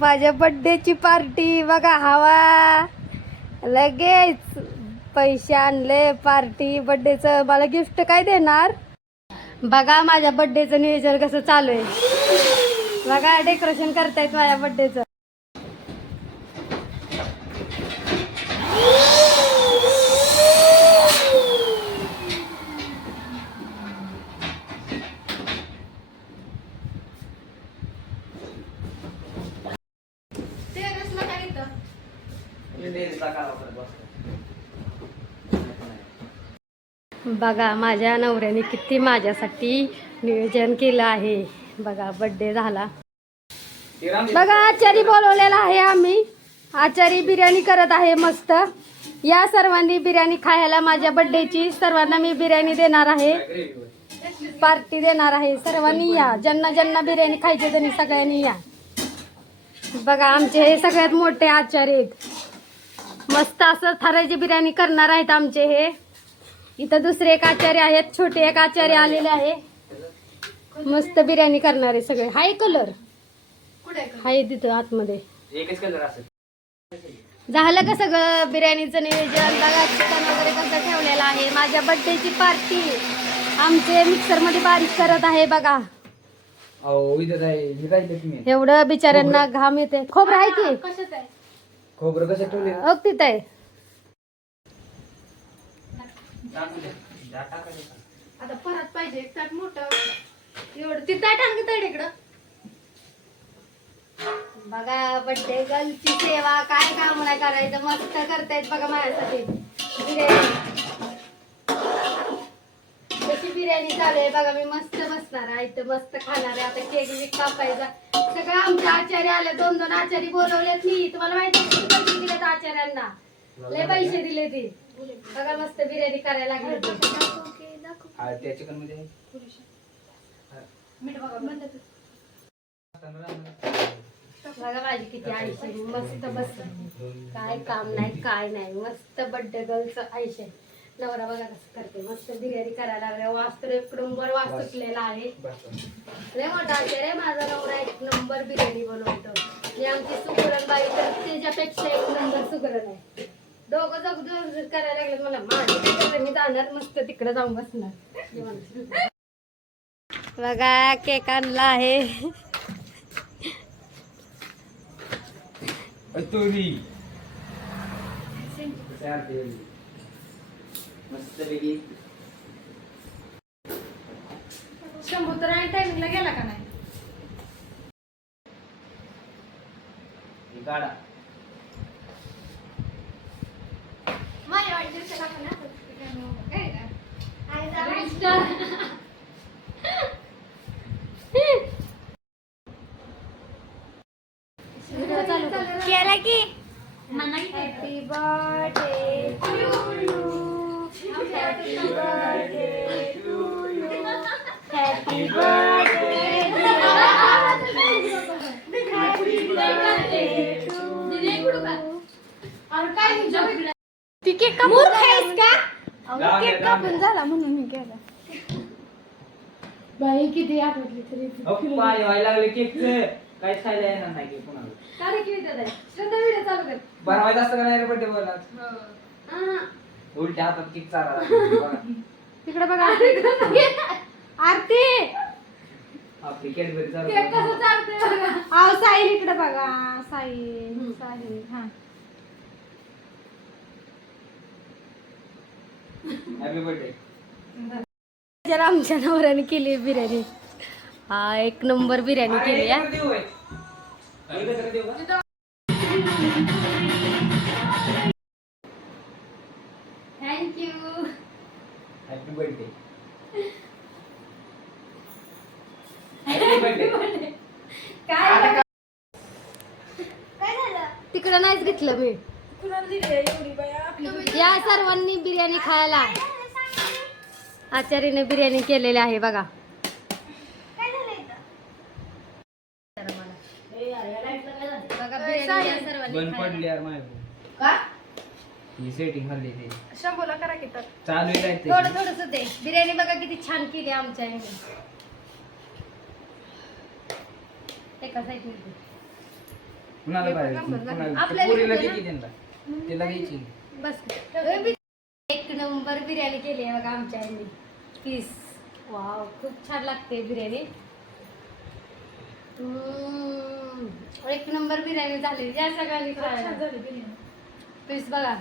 माझ्या बर्थडेची पार्टी बघा. हवा लगेच पैसे आणले. पार्टी बर्थडेचं मला गिफ्ट काय देणार बघा. माझ्या बर्थडेचं नियोजन कसं चालू आहे बघा. डेकोरेशन करतायत माझ्या बर्थडेचं. बघा माझ्या नवऱ्याने किती माझ्यासाठी नियोजन केलं आहे बघा. बर्थडे झाला बघा. आचारी बोलवलेला आहे आम्ही. आचारी बिर्याणी करत आहे मस्त. या सर्वांनी बिर्याणी खायला. माझ्या बर्थडेची सर्वांना मी बिर्याणी देणार आहे. पार्टी देणार आहे. सर्वांनी या. ज्यांना ज्यांना बिर्याणी खायची त्यांनी सगळ्यांनी या. बघा आमचे हे सगळ्यात मोठे आचार्य आहेत. मस्त असं थराची बिर्याणी करणार आहेत आमचे हे. इथं दुसरे एक आचार्य आहेत. छोटे एक आचार्य आलेले आहे. मस्त बिर्याणी करणारे सगळे. हाय कलर हाय तिथं आतमध्ये. एकच कलर असेल. झालं का सगळं बिर्याणीचं नियोजन बघा. चिकन वगैरे कसं ठेवलेलं आहे. माझ्या बर्थडेची पार्टी आमचे मिक्सर मध्ये बारीक करत आहे बघा. एवढं बिचाऱ्यांना घाम येते. खोबरं आहे की खोबरं कसं ठेवले तिथं आहे. आता परत पाहिजे एक ताट मोठं एवढं. ती ताट आणखी ताट इकडं बघा. बर्थडे गर्लची सेवा काय काम नाही करायचं. मस्त करतायत बघा माझ्यासाठी बिर्याणी. कशी बिर्याणी चालू आहे बघा. मी मस्त बसणार आहे इथं. मस्त खाणार आहे. आता केक बिक कापायचा. सगळं आमचे आचार्य आले. 2-2 आचार्य बोलवलेत मी. तुम्हाला माहिती किती पैसे दिलेत आचार्यांना. लय पैसे दिले ती बघा. मस्त बिर्याणी करायला लागले. बघा माझी किती आयुष्य मस्त बस. काय काम नाही काय नाही. मस्त बर्थडे गर्लचं आयुष्य. नवरा बघा कसं करते. मस्त बिर्याणी करायला लागले. वास तर एक नंबर वास सुटलेला आहे. लय मोठा आचार्य माझा नवरा. एक नंबर बिर्याणी बनवतो. ही आमची सुगरण बाई तर त्याच्यापेक्षा एक नंबर सुगरण आहे. दोघं जग करायला लागले. मला माझी मी जाणार मस्त तिकडे जाऊन बसणार. बघा केक आणला आहे. शंभू तर आणि टायमिंगला गेला का नाही. माझ्या वाढदिवसाला पण केला की happy birthday to you. Happy birthday to you. Happy birthday. ती केक कापून केक कापून झाला म्हणून मी केला. बाई किती आठवली तरी लागले केक काय खायला येणार नाही की पुन्हा. काय किती देत आहे. श्रद्धा व्हिडिओ चालू कर. बनवायचं असतं का नाही बर्थडे बोला. उलट्या हातात केक चालला. तिकडे बघा आरती. आपली कॅडबरी चालू. केक कसं चालतंय बघा. आव साहिल इकडे बघा. साहिल साहिल हा. Happy birthday. जरा आमच्या नवऱ्याने केली बिर्याणी. हा एक नंबर बिर्याणी केली आहे. Thank you. Happy birthday. Happy birthday. काय झालं तिकडं नाहीच घेतलं मी. या सर्वांनी बिर्याणी खायला. आचार्याने बिर्याणी केलेली आहे बघा. बघा बिर्याणी सर्वांनी बंद खायला. पडली यार माझ्या. का ही सेटिंग हल्ली ते शंभूला करा की तर. चालू आहे ते. थोडं थोडंसं दे. बिर्याणी बघा किती छान केली आमच्या ह्याने. एका साईडने कुणाला पाहिजे आपल्याला पुरीला किती द्यायची त्यांना तिला द्यायची बस एक नंबर बिर्याणी केली आहे बघा आमच्या आईने पीस. वाव खूप छान लागते बिर्याणी. एक नंबर बिर्याणी झाली. या सगळ्यांनी छान झाली बिर्याणी. पीस बघा